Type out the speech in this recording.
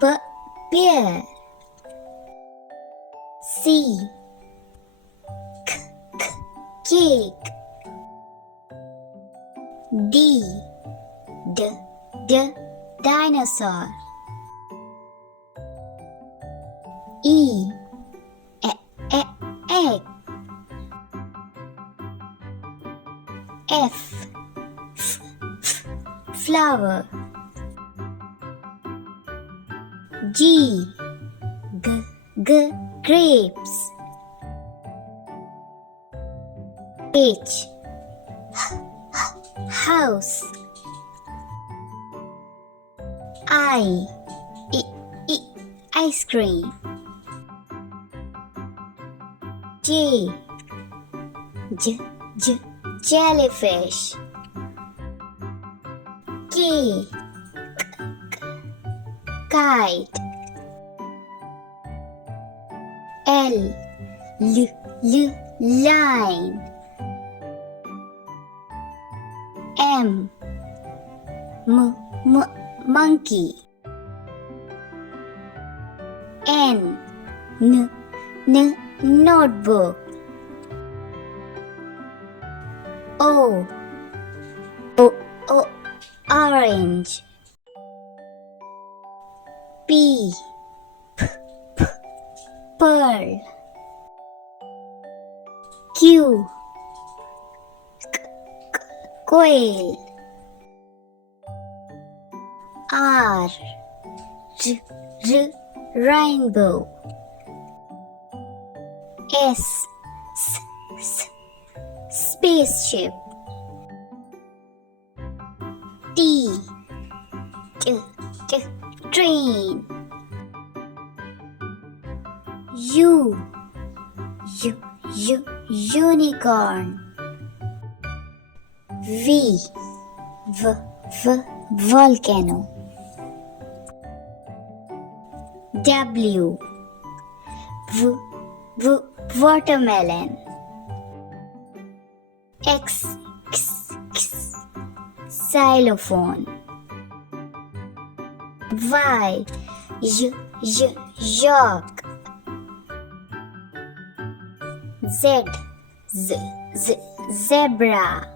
bear. C cake. D dinosaur. E egg. F flower. G grapes. H house. I ice cream. J jellyfish. K kite. L line. M monkey. N notebook. O orange. P pearl. Q quail. R rainbow. S spaceship. T train. U unicorn. V volcano. W watermelon. X xylophone. Y york. Z zebra.